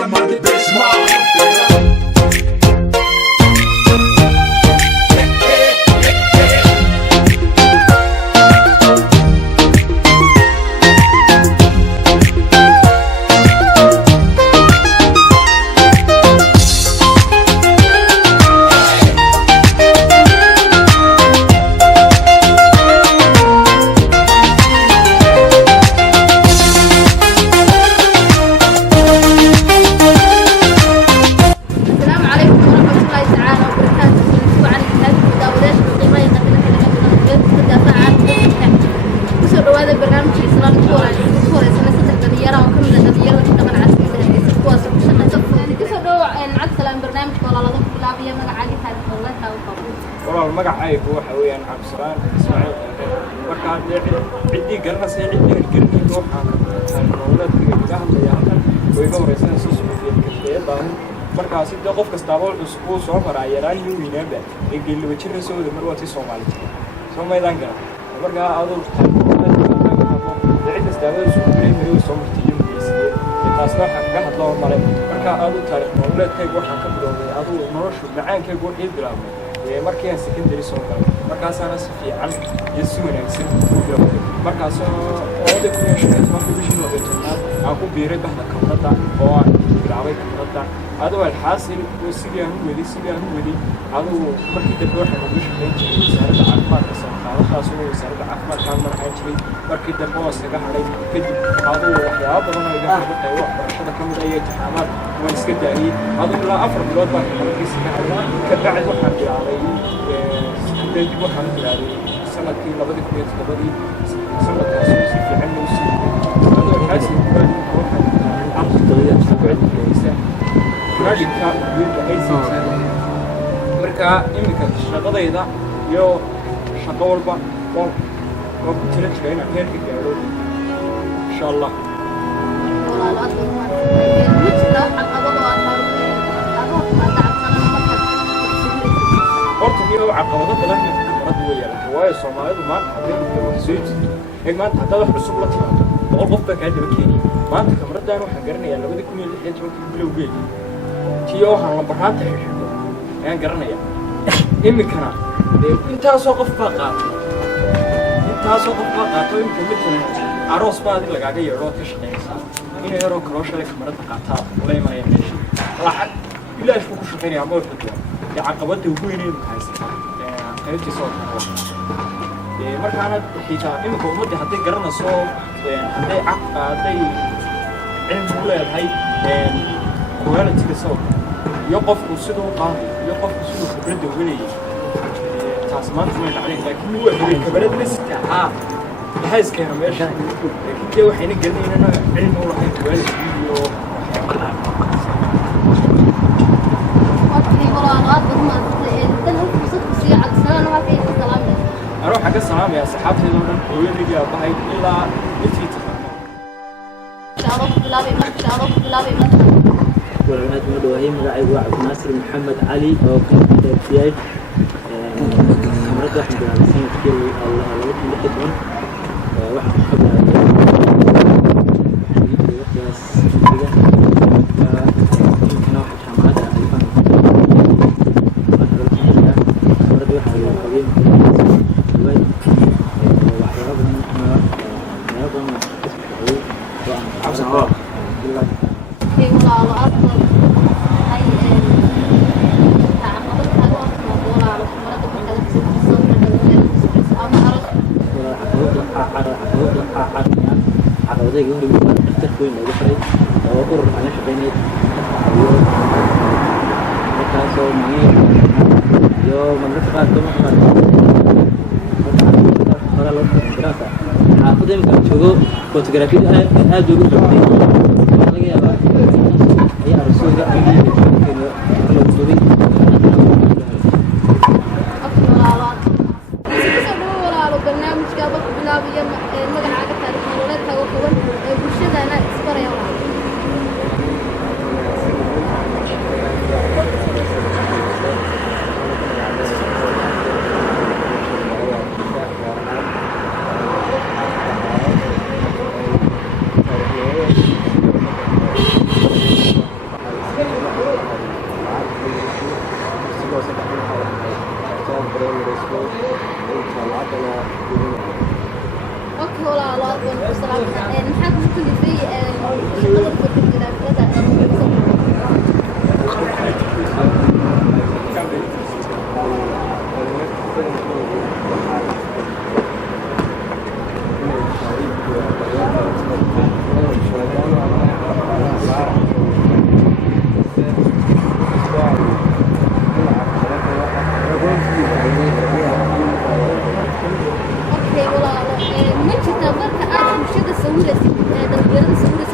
Kamali Bishma. magacaygu waxa weeyaan cabsiraan ismaaciil marka ciddii garanaysa ciddii garanayn waxaan dowladda ka hadlaya halkan way ka horeysan soo socodiyay baahan markaas inta qof kastaaba uu soo maraa yaraan iyo weynaanba ee geelaba jirna soo wada mar waa tii Soomaaliyeed Soomaalidan gaar marka adoo cid kastaaba soo kulay soo martay taasna waxa ka hadlaa maray marka adoo taariikh nololeedkayga waxaan ka bilowday adoo noloshu macaankayga oo bilaabay markii aan secondary soo galay markaas aan si fiican iyo si wanaagsan u galay markaas oo dadku markii bishii loo jeedaa aan ku biiray bahda kamada oo aan bilaabay kamada adoo alxaasil oo sidii aan u wadi adoo markii dambe waxaan ugu shaqeyn jiray wasaaradda caafimaadka Soomaaliya oo wasaaradda caafimaadka markaan jiray markii dambe oo saga haray kadib adoo waxyaabo badan oo iga qabtay waxbarashada kamid ah iyo taxamaad waan iska daayay adoo ilaa 4 bilood baan xalkiisa ka haray ka bacdi waxaan bilaabay kadib waxaan bilaabay sanadkii 2007 sanadkaas si fiican loo siiyay adoo alxaasil waxaan aqoonta sabcadkiisa rajinka wiilka aysan marka imika shaqadayda iyo shaqo walba oo ku jira inaan heerka gaaro insha Allah horta iyo caqabado badan oo weeyaan waayo Soomaalidu ma hadii maanta hadda wax cusub la timaado oo qofka ka daba keenay maanta kamradaan waxaan garanayaa 2016 bilowgeedii tiyo waxaan la baraata xisho ayaan garanayaa imikana intaasoo qof baa qaato imika midna aroos baad lagaaga yeero ka shaqeynaysa in yaro kala shalay kamarada qaataa la imanaya meesha lacag ilaash ku shaqeynaya ma wuxuu caqabada ugu weyn ee haysta qaybtii soo kale markaana xitaa imika ummadda hadday garanayso hadday cilmi u leedahay quality soo iyo qofku sidoo qaaday iyo qofku sidoo khibrada u leeyahay taas maanta ma dhacday laakiin waa helay khibrad miska هاي سكينة ماشي كده وحين الجديد أنا علم والله حين توالي فيديو أروح حق السلام يا صحابتي لما نقول لي يا باي إلا نتي تفهم ورنات مدوهي مقاعد واحد ناصر محمد علي أو كنت فيها كاميرا واحد على سنة كيلو الله الله يحبون واحد عقبتي يقول لي التكوين اللي بحري هو قرر أنا حبيني كاسو ماني يو من رفقات هذا لو دراسة حافظ يمكن تشوفه فوتوغرافي أدو بجوبي لقي يا رسول الله كانوا بجوبي برنامج قابل بلابي المجال عقد تاريخ الولاد توقفون برشة أنا إسبر يوم salaamna maxaa ku kalifay shaqada fotograafiyada Okay, walaalo ma jirtaa marka aad bulshada sawiraysid dhalinyarada sawiraysid